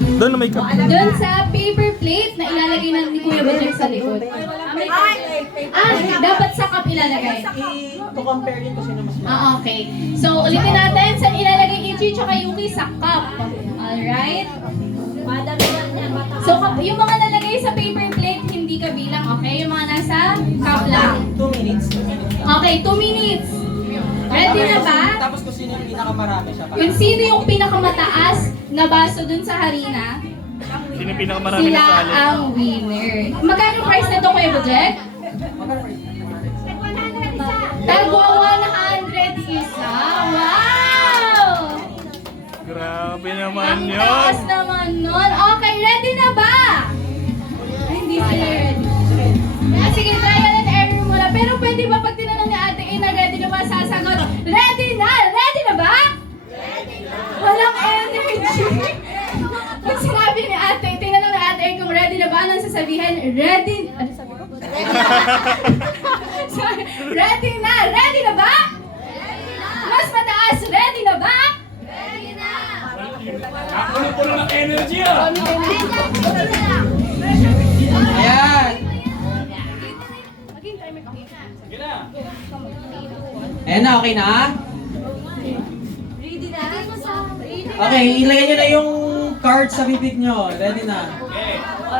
Doon na may cup. Doon sa paper plate na ilalagay na ni Kuya Bajek sa likod. Dapat sa cup ilalagay. To compare yun kung sino mas Okay. So, ulitin natin. Saan ilalagay Ichi tsaka Yuki? Sa cup. Alright? So, yung mga nalagay sa paper plate, hindi kabilang, okay? Yung mga nasa cup lang. 2 minutes. Okay, 2 minutes. Ready na ba? Tapos kung sino yung pinakamarami siya. Kung sino yung pinakamataas na baso dun sa harina, Sino yung pinakamarami sila na sali? ang winner. Magkano price na to, Kuya Bajek? Tagwa 100 isa. Wow! Grabe naman Ang yun. taas naman nun. Okay, ready na ba? Ay, hindi sila ready. Sige, trial and error muna. Pero pwede ba pag tinanong ni Ate A na ready na ba, sasagot? Ready na! Ready na ba? Ready na! Walang energy. Pag sinabi ni Ate, tinanong ni Ate A kung ready na ba, anong sasabihin? Ready. Ano sabi ko? Sorry. Ready na! Ready na ba? Ready na! Mas mataas, ready na ba? Ready na! Puno ng energy ah! Ayan! Ayan na, okay na? Okay, ilagay nyo na yung card sa bibig nyo. Ready na?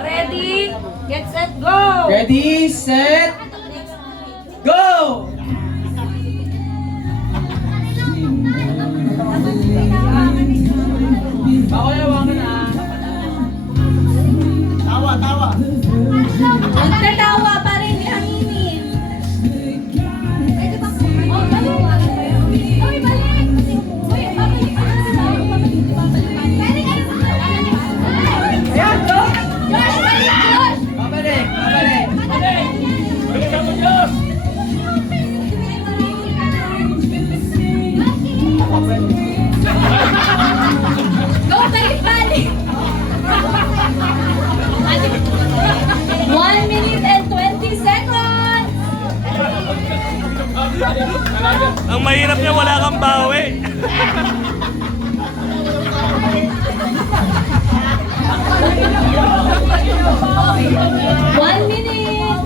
Ready? Get set, go! Ready, set, go! Ako na, waka na. Ang tatawa pa rin ni Hanginin. Oh, balik. Uy, balik. Uy, babalik. Balik. Ayan, go! Josh, balik, Josh. Babalik, babalik. Balikan mo, Diyos! Go, balik. 1 minute and 20 seconds. Ang mahirap niya, wala kang bawi. One minute.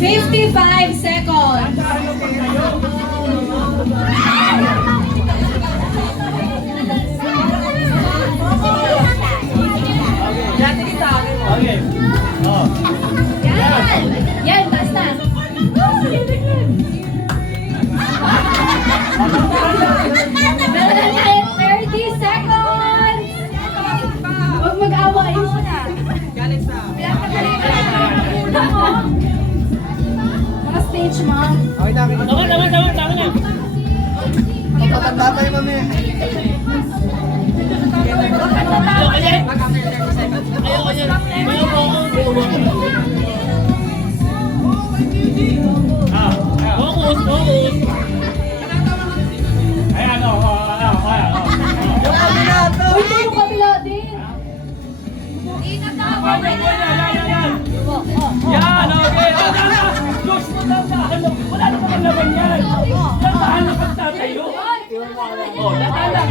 55 seconds. Okay. Oh. Yan, basta. Meron tayo 30 seconds. Huwag mag-away. Mga stage mom. Okay na, okay na. Tama na. Patanda tayo, mami. Focus. Ayan, Uy, ito yung kabila din. Yan, okay. Diyos mo dahan. Wala na naman laman yan. Dahan na pagtatayo. Oh, dahan lang.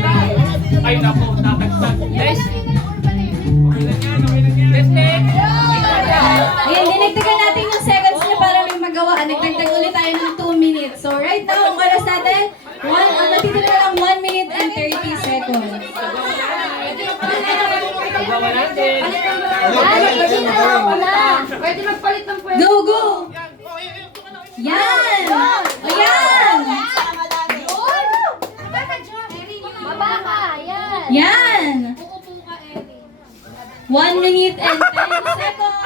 Ay, naku, tatagtag. Guys. Okay lang yan. Testing. Ayan, dinagdagan natin yung seconds niya para may magawa. Nagdagdag ulit tayo ng 2 minutes. So right now, ang oras natin, natitira na lang 1 minute and 30 seconds. Pagawa natin. Pwede magpalit ng pwede. Go, go! Yan! Ayan! Baba ka, yan. Yan! Uupo ka, Eri. 1 minute and 10 seconds!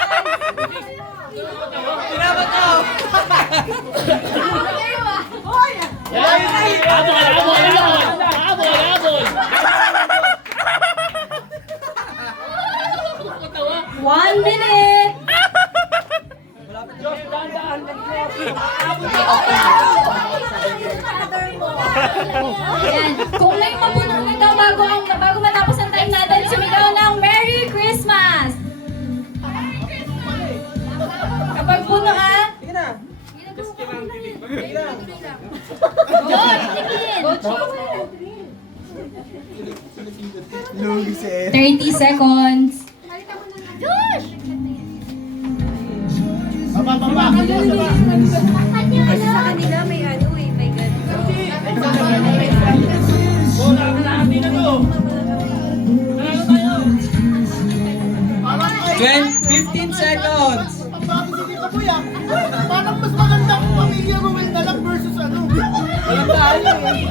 Abol. 1 minute! Diyos, dahan lang, Diyos. Yan. Kung may mabunong nito bago matapos ang time natin, sumigaw ng Merry Christmas! Kapag puno Sige na. Good! Lugi si Eric. 30 seconds. Baba. Kasi sa kanila may ano eh, may ganun. Wala ka na natin na to. Nanalo tayo. 15 seconds. Bakit hindi ka kuya? Parang mas maganda kung pamilya Ruel na lang versus ano. Walang talo eh.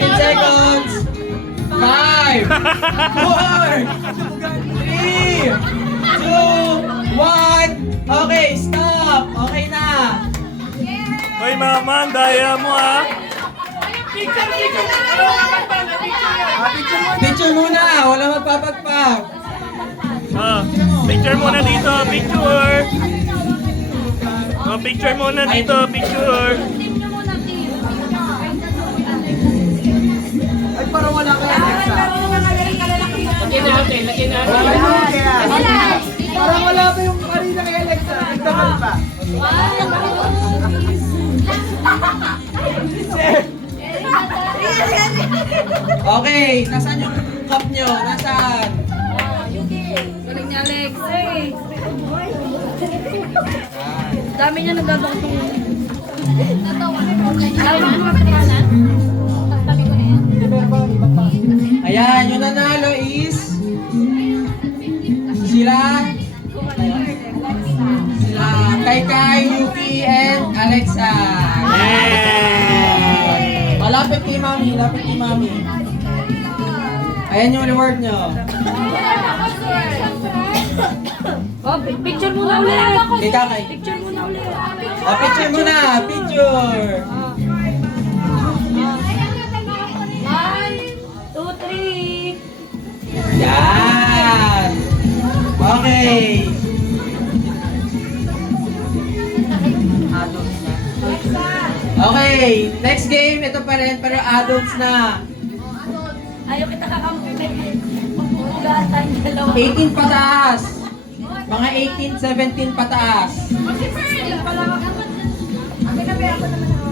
15 seconds. 5, 4, 3, 2, 1. Okay, stop. Okay na. Hoy mama, ang daya mo ha. Picture muna. Wala magpapagpag. Picture muna dito, picture. Picture muna dito, picture. Team nyo muna, team. Ay, parang wala ka yan. Lagyan natin, lagyan natin. Parang wala pa yung kanina kay Alexa. Nagdaman pa. Okay, nasaan yung cup nyo? Nasaan? Galing ni Alex eh. Dami niya nagdadagtong. Ayan, yung nanalo is sila Kai, Yuki, and Alexa. Yay! Malapit kay Mami, lapit kay Mami. Ayan yung reward nyo. Oh, picture muna ulit. Kay Kakay. Picture muna ulit. Picture muna, picture. 1, 2, 3. Yan. Okay. Okay, next game, ito pa rin, pero adults na. Ayaw kita kakampi. Pagpugatan dalawa. 18 pataas. Mga 18, 17 pataas. Kasi pala ako. Kami na ba ako naman ako.